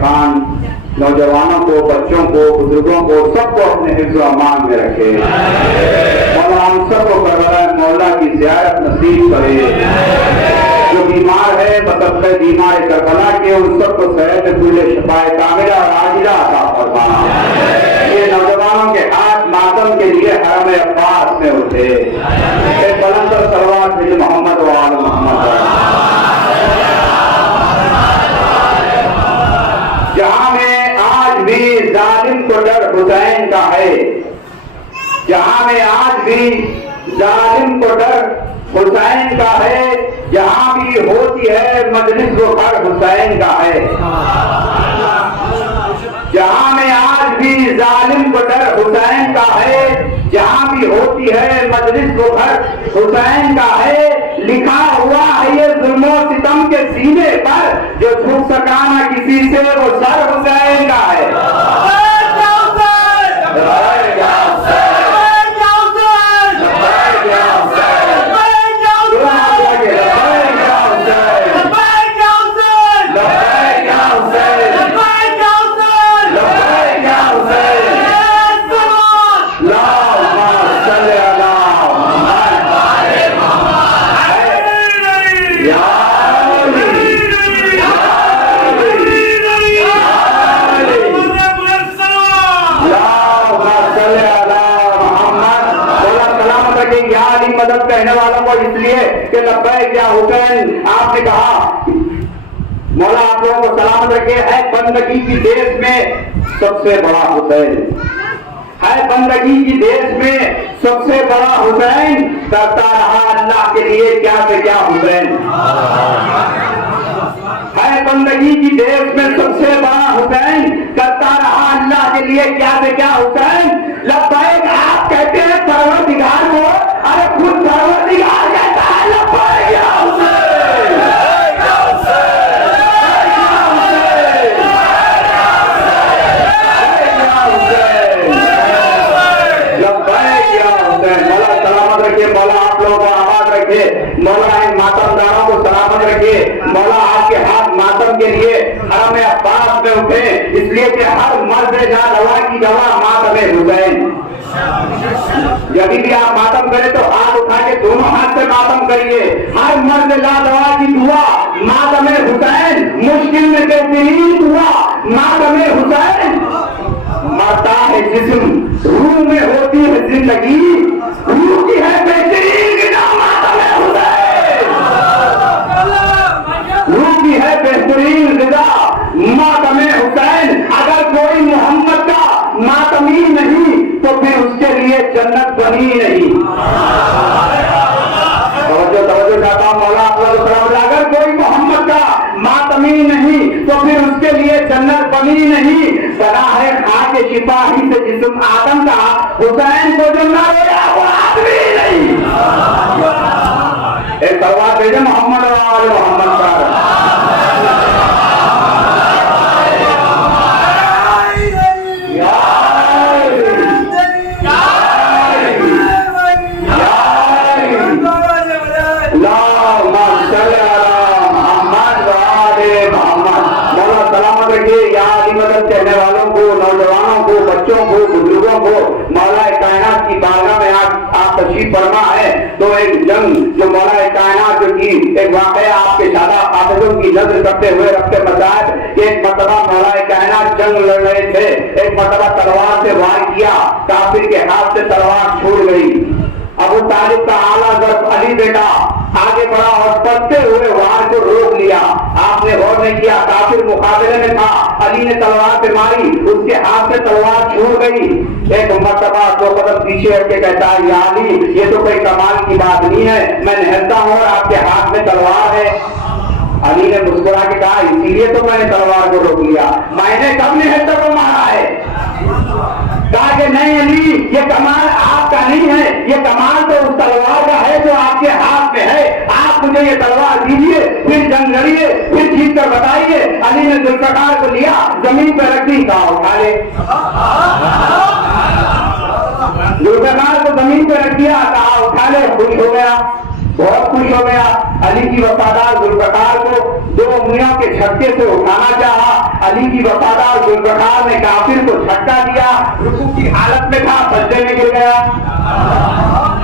خان نوجوانوں کو، بچوں کو، بزرگوں کو، سب کو اپنے حفظ و امان میں رکھے۔ مولا ہم سب کو کربلا مولا کی زیارت نصیب کرے۔ جو بیمار ہے بطبع بیمار کربلا کے، ان سب کو صحت کل شفائے کاملہ اور عاجلہ عطا فرما۔ یہ نوجوانوں کے ہاتھ ماتم کے لیے حرم عباس میں اٹھے۔ ایک بلند صلوات بھیج محمد و آل محمد۔ جہاں میں آج بھی ظالم کو ڈر حسین کا ہے، جہاں میں آج بھی ظالم کو ڈر حسین کا ہے، جہاں بھی ہوتی ہے مجلس وہ گھر حسین کا ہے۔ جہاں میں آج بھی ظالم کو ڈر حسین کا ہے، جہاں بھی ہوتی ہے مجلس وہ گھر حسین کا ہے۔ لکھا ہوا ہے یہ ظلم و ستم کے سینے پر، جو جھک سکا نہ کسی سے وہ سر حسین کا ہے۔ مدد کہنے والوں کو اس لیے کہ لبیک یا حسین آپ نے کہا، مولا آپ لوگوں کو سلامت رکھے۔ ہے بندگی کی دیش میں سب سے بڑا حسین، ہے بندگی کی دیش میں سب سے بڑا حسین، کرتا رہا اللہ کے لیے کیا سے کیا حسین۔ ہے بندگی کی دیش میں سب سے بڑا حسین، کرتا رہا اللہ کے لیے کیا سے کیا حسین۔ لبیک آپ کہتے ہیں پروردگار کو، ارے خود پروردگار کہتا ہے لبیک یا حسین، لبیک یا حسین، لبیک یا حسین۔ مولا سلامت رکھے، مولا آپ لوگوں کو آباد رکھے، مولا ان ماتم داروں کو سلامت رکھے، مولا آپ کے ہاتھ ماتم کے لیے حرم عباس میں اٹھے، اس لیے کہ ہر مرد ناروا کی دوا ماتم حسین۔ جب بھی آپ ماتم کریں تو ہاتھ اٹھا کے دونوں ہاتھ سے ماتم کریے۔ ہر مرد لا کی دعا ماتم حسین، مشکل میں بہترین دعا ماتم حسین۔ مرتا ہے جسم، روح میں ہوتی ہے زندگی، روح کی ہے بہترین غذا ماتم حسین، روح کی ہے بہترین غذا ماتم حسین۔ اگر کوئی محمد کا ماتمی نہیں تو پھر اس کے لیے جنت بنی نہیں۔ توجہ چاہتا ہوں مولا آپ کو سلام۔ اگر کوئی محمد کا ماتمی نہیں تو پھر اس کے لیے جنت بنی نہیں۔ بنا ہے خاک شفاہی سے جسم آدم کا، حسین کو جو نہ رویا وہ آدمی نہیں۔ ایک سلوات بھیجے محمد اور محمد کا۔ کہنے والوں کو، نوجوانوں کو، بچوں کو، بزرگوں کو مولا کائنات کی بارگاہ میں آپ تشریف فرما ہے تو ایک جنگ جو مولا کائنات کی ایک واقعہ آپ کے شادہ حافظوں کی نظر کرتے ہوئے رکھتے مزاج کہ ایک مرتبہ مولا کائنات جنگ لڑ رہے تھے، ایک مرتبہ تلوار سے وار کیا، کافر کے ہاتھ سے تلوار چھوٹ گئی۔ ابو طالب کا اعلیٰ ضرب علی بیٹا آگے بڑھا اور پڑتے ہوئے وار کو روک لیا۔ آپ نے غور نہیں کیا، کافر مقابلے میں تھا، علی نے تلوار سے ماری، اس کے ہاتھ سے تلوار چھوٹ گئی۔ ایک مرتبہ دو قدم پیچھے ہٹ کے کہتا ہے یا علی یہ تو کوئی کمال کی بات نہیں ہے، میں نہلتا ہوں اور آپ کے ہاتھ میں تلوار ہے۔ علی نے مسکرا کے کہا اسی لیے تو میں نے تلوار کو روک لیا، میں نے کب نہلتا کو مارا ہے؟ کہا کہ نہیں علی یہ کمال آپ کا نہیں ہے، یہ کمال تو اس تلوار کا ہے جو آپ کے ہاتھ میں ہے، آپ مجھے یہ تلوار دیجیے پھر جنگ لڑیے پھر جیت کر بتائیے۔ علی نے ذوالفقار کو لیا زمین پہ رکھ دی، کہا اٹھا لے۔ ذوالفقار کو زمین پہ رکھ دیا، کہا اٹھا لے، خوش ہو گیا۔ بہت خوش ہو گیا. علی کی وفادار ذوالفقار کو 2 انگلیوں کے جھٹکے سے اٹھانا چاہا. علی کی وفادار ذوالفقار نے کافر کو جھٹکا دیا. رکوع کی حالت میں تھا, سجدے میں گر گیا.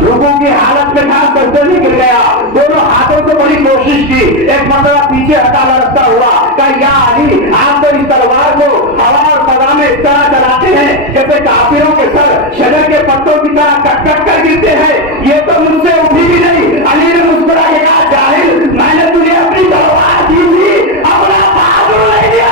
رکوع کی حالت میں تھا, سجدے میں گر گیا. دونوں ہاتھوں سے بڑی کوشش کی, ایک مرتبہ پیچھے ہٹا لڑکتا ہوا, کہا یا علی آپ تو اس تلوار کو ہوا اور فضا میں اس طرح چلاتے ہیں جیسے کافروں کے سر شجر کے پتوں کی طرح کٹ کٹ کر گرتے ہیں, یہ تو مجھ سے اٹھی بھی نہیں. علی نے مسکرا کے کہا جاہل, میں نے تجھے اپنی تلوار دی تھی, اپنا بہادر نہیں دیا.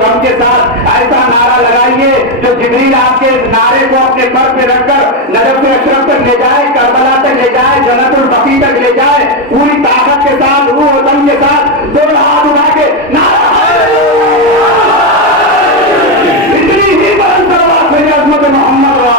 دم کے ساتھ ایسا نعرہ لگائیے جو جبریل آپ کے نعرے کو اپنے سر پہ رکھ کر نجف اشرف تک لے جائے, کربلا تک لے جائے, جنت البقیع تک لے جائے. پوری طاقت کے ساتھ, روح و دم کے ساتھ 2 ہاتھ اٹھا کے نعرہ اتنی ہی بلند آواز میں عظمت محمد مولا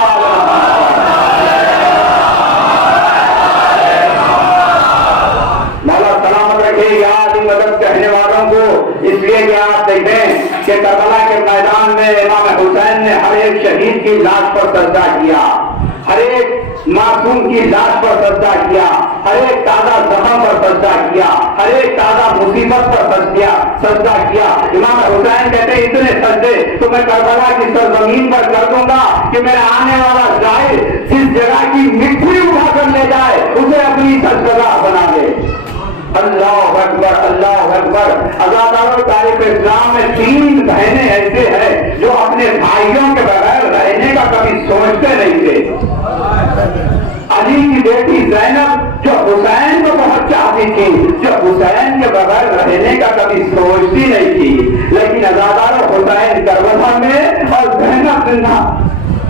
سلامت رکھے یاد مدد کہنے والوں کو. اس لیے کہ آپ دیکھیں کہ کربلا کے میدان میں امام حسین نے ہر ایک شہید کی لاش پر سجدہ کیا, ہر ایک معصوم کی لاش پر سجدہ کیا, ہر ایک تازہ زخم پر سجدہ کیا, ہر ایک تازہ مصیبت پر سجدہ کیا. امام حسین کہتے ہیں اتنے سجدے تو میں کربلا کی سرزمین پر کر دوں گا کہ میرا آنے والا زائر جس جگہ کی مٹی اٹھا کر لے جائے اسے اپنی سجدہ بنا دے. اللہ اکبر, اللہ اکبر. عزادارو تاریخ اسلام میں 3 بہنیں ایسے ہیں جو اپنے بھائیوں کے بغیر رہنے کا کبھی سوچتے نہیں تھے. علی کی بیٹی زینب جو حسین کو بہت چاہتی تھی, جو حسین کے بغیر رہنے کا کبھی سوچتی نہیں تھی, لیکن عزادارو حسین کربلا میں اور زینب زندہ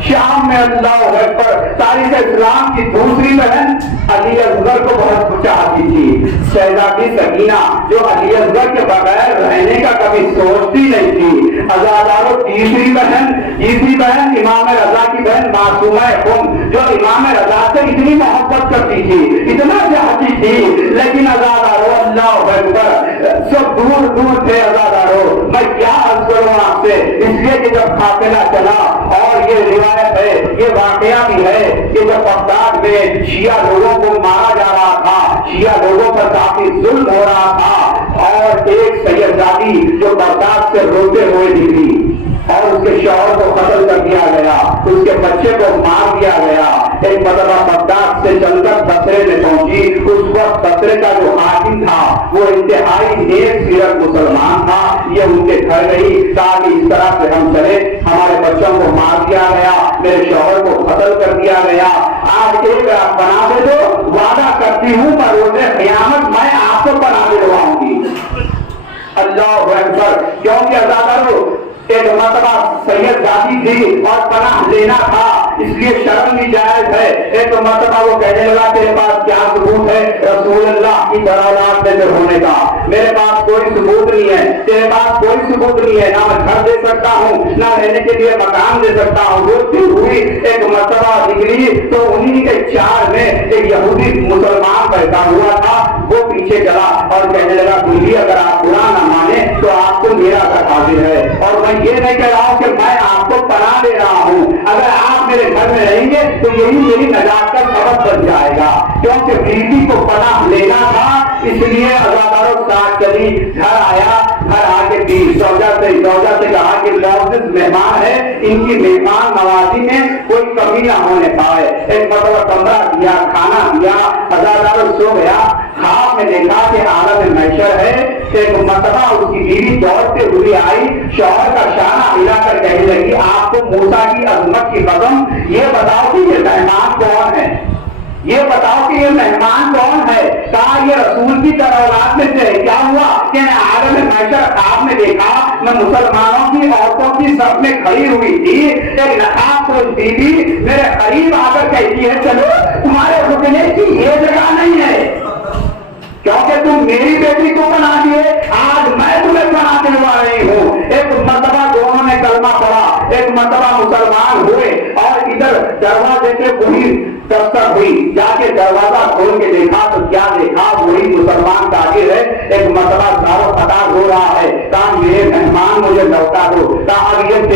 شام میں. اللہ اکبر. تاریخ اسلام کی دوسری بہن علی اصغر کو بہت چاہتی تھی, شہزادی سکینہ جو علی اصغر کے بغیر رہنے کا کبھی سوچتی نہیں تھی. عزادارو تیسری بہن امام رضا کی بہن معصومہ خم جو امام رضا سے اتنی محبت کرتی تھی, اتنا چاہتی تھی, لیکن عزادارو اللہ اکبر سب دور دور تھے. عزادارو میں کیا عرض کروں آپ سے, اس لیے کہ جب قافلہ چلا, اور یہ روایت ہے, یہ واقعہ بھی ہے کہ جب بغداد میں شیعہ لوگوں کو مارا جا رہا تھا, شیعہ لوگوں پر کافی ظلم ہو رہا تھا, اور ایک سیدزادی جو بغداد سے روتے ہوئے نکلی اور اس کے شوہر کو قتل کر دیا گیا, اس کے بچے کو مار دیا گیا. ایک مرتبہ بغداد سے چل کر بصرے میں پہنچی. اس وقت بصرے کا جو حاکم تھا وہ انتہائی نیک سیرت مسلمان تھا. یہ ان کے گھر گئی, کہا کہ اس طرح سے ہم چلے, ہمارے بچوں کو مار دیا گیا, میرے شوہر کو قتل کر دیا گیا, آج ایک رات بنا دے دو, وعدہ کرتی ہوں پر روز قیامت میں آپ کو بنا دلواؤں گی. اللہ اکبر. کیونکہ عزادارو ایک مرتبہ سید زادی تھی اور پناہ لینا تھا, اس لیے شرم بھی جائز ہے. ایک مرتبہ وہ کہنے لگا تیرے پاس کیا ثبوت ہے رسول اللہ کی برآمد میں ہونے کا؟ میرے پاس کوئی ثبوت نہیں ہے. تیرے پاس کوئی ثبوت نہیں ہے, نہ میں گھر دے سکتا ہوں, نہ رہنے کے لیے مکان دے سکتا ہوں. روتی ہوئی ایک مرتبہ نکلی تو انہی کے 4 میں ایک یہودی مسلمان بیٹھا ہوا تھا, وہ پیچھے چلا اور کہنے لگا بیوی اگر آپ برا نہ مانے تو آپ کو میرا گھر حاضر ہے, اور میں یہ نہیں کہہ رہا ہوں کہ میں آپ کو پناہ دے رہا ہوں, اگر آپ میرے گھر میں رہیں گے تو یہی میری نجات کا سبب بن جائے گا. کیونکہ بیوی کو پناہ لینا تھا, اس لیے عزادارو ساتھ چلی, گھر آیا, گھر آ کے زوجہ سے کہا کہ معزز مہمان ہے, ان کی مہمان نوازی میں کوئی کمی نہ ہونے پائے. ایک مرتبہ کمرہ دیا, کھانا دیا, عزادارو سو گیا. خواب میں دیکھا کہ عالم محشر ہے. ایک مرتبہ اس کی بیوی دوڑتے ہوئی آئی, شوہر کا شانہ ہلا کر کہنے لگی آپ کو موسیٰ کی عظمت کی قسم, یہ بتاؤ کہ یہ مہمان کون ہے, یہ بتاؤ کہ یہ مہمان کون ہے؟ کہا یہ رسول کی اولاد میں سے. کیا ہوا کہ میں عالم محشر خواب میں دیکھا, میں مسلمانوں کی عورتوں کی صف میں کھڑی ہوئی تھی, ایک نقاب پوش بیوی میرے قریب آ کر کہتی ہے چلو تمہارے رکنے کی یہ جگہ نہیں ہے, کیونکہ تم میری بیٹی کو بنا دیے, آج میں تمہیں بنا دلوا رہی ہوں. ایک مرتبہ دونوں نے کلمہ پڑھا, ایک مرتبہ مسلمان ہوئے, اور ادھر دروازے سے وہی دستک ہوئی, جا کے دروازہ کھول کے دیکھا تو کیا دیکھا, وہی مسلمان تاجر ہے. ایک مرتبہ دارو پتہ ہو رہا ہے, کہا میرے مہمان مجھے لوٹا دو. کہا اب یہ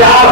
4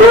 2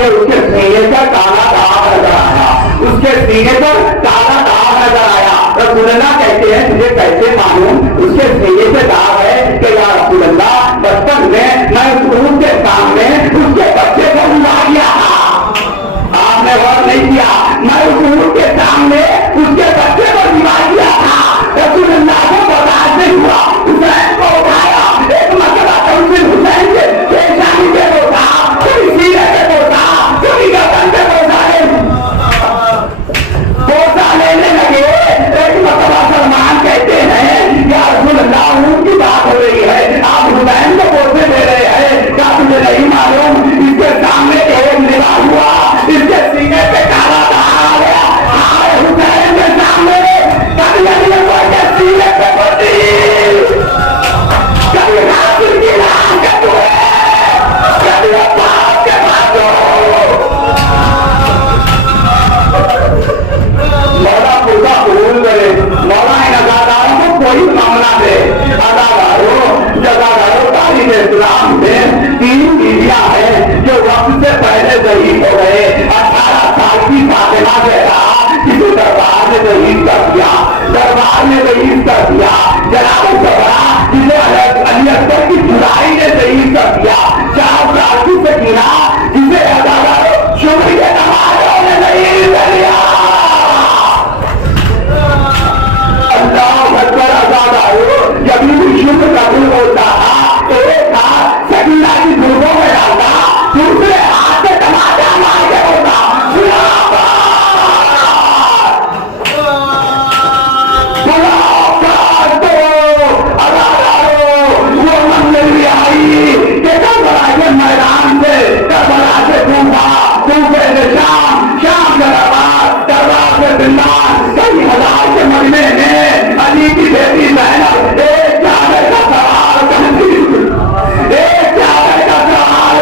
کہ اس کے سینے پر کالا داغ نظر آیا، اس کے سینے پر کالا داغ نظر آیا۔ رسول اللہ کہتے ہیں تجھے کیسے معلوم اس کے سینے سے داغ ہے؟ کہ یا رسول اللہ بچپن میں اس اونٹ کے سامنے اس کے بچے کو اڑا دیا تھا۔ آپ نے غور نہیں کیا، میں اس اونٹ کے سامنے اس کے بچے کو اڑا دیا تھا۔ رسول اللہ کو برداشت نہیں ہوا، حسین کو اٹھایا، ایک مرتبہ تمثیل حسین کے پیشانی پہ بوسا، کبھی سینے پہ بوسا، کبھی گردن پہ بوسا لینے لگے۔ ایک مرتبہ سلمان کہتے ہیں یا رسول اللہ اونٹ کی بات ہو رہی ہے، آپ حسین کو بوسے دے رہے ہیں، کیا تجھے نہیں معلوم اس کے سامنے ایک نگاہ ہوا، اس کے سینے پہ کالا داغ آ گیا، حسین کے سامنے کبھی سینے پہ بوسی، کبھی حاصل کی نام کے دورے، کبھی عباس کے باتوں۔ مولا خدا قبول کرے، مولا ان اداداروں کو کوئی معاملہ دے۔ اداداروں تاریخ اسلام میں 3 بیویاں ہیں جو وقت سے پہلے ضعیف ہو گئے۔ 18 سال کی فاطمہ زہرا کسی دربار نے ضعیف کر دیا، دربار نے ضعیف کر دیا۔ جناب صبرا جسے علی اکبر کی جدائی نے ضعیف کر دیا۔ 4 سال کی سکینہ جسے اداداروں شکر کے نمازوں نے ضعیف کر دیا۔ اللہ اکبر اداداروں جب بھی شکر قبول ہوتا تھا تو ایک ہاتھ سکینہ کی ضربوں میں ڈالتا، دوسرے ہاتھ سے تماچا مار کے ہوتا میدان سے کربلا سے کوفہ، کوفے سے شام، شام سے دربار، دربار سے زندان، کئی ہزار کے مجمع میں علی کی بیٹی زینب ایک چادر کا سوال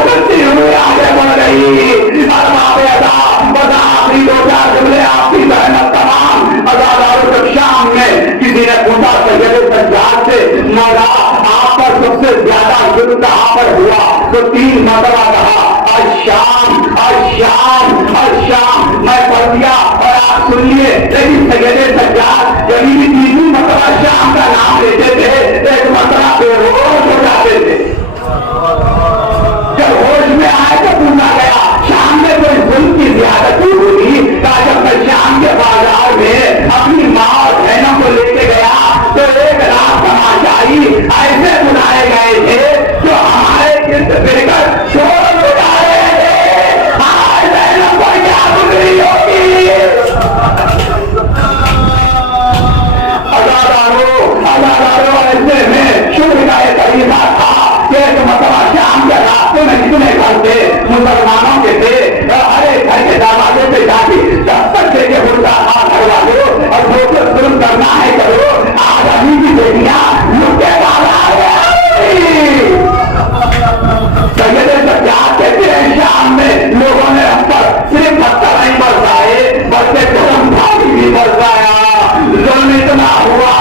کرتی ہوئی آگے بڑھ گئی۔ ارباب ادا بتا آخری 2-4 جملے آپ کی زینب تمام اداداروں کے شام میں کسی نے پوچھا سید سجاد سے مولا آپ پر سب سے زیادہ ظلم کہاں پر ہوا؟ تو 3 مرتبہ کہا الشام الشام الشام، میں پڑھ دیا اور آپ سنیے۔ لیکن سید سجاد جب بھی 3 مرتبہ شام کا نام لیتے تھے ایک مرتبہ بے ہوش ہو جاتے تھے۔ جب ہوش میں آئے تو پوچھا گیا شام میں کوئی ظلم کی زیادتی ہوئی؟ کہا جب میں شام کے بازار میں اپنی ماں اور بہنوں کو لے کے گیا تو ایک رات تماشائی ایسے بنائے گئے تھے جو ہمارے گرد پھر کر شور بجا رہے تھے، ہمارے بہنوں کو کیا گزری ہوگی؟ اداداروں ایسے میں شکر کا ایک طریقہ تھا کہ ایک مرتبہ شام کے راستے میں جتنے گھر تھے مسلمانوں کے تھے، ہر ایک گھر کے دروازے پہ جا کے دستک دے کے بولتا تھا گھر والوں اور جو کچھ ظلم کرنا ہے کرو، آج علی کی بیٹیاں لٹے والا سید سجاد کہتے ہیں شام میں لوگوں نے ہم پر صرف پتھر نہیں برسائے بلکہ قدم بھاری بھی برسایا۔ ظلم اتنا ہوا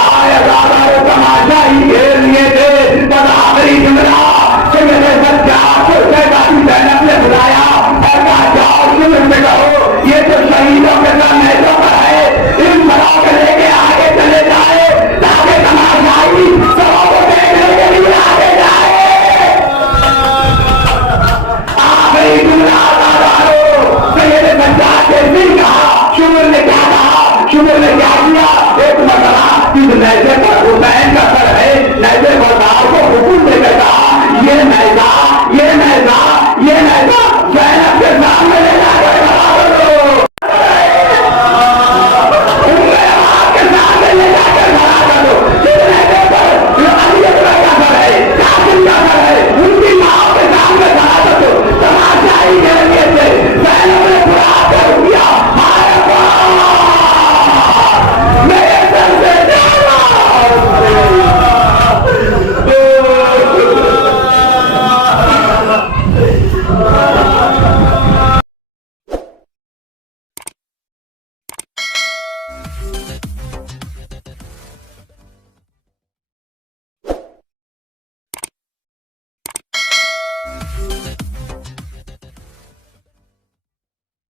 آئے اداداروں تماشا ہی گھیر لیے تھے، پر آخری جملہ سید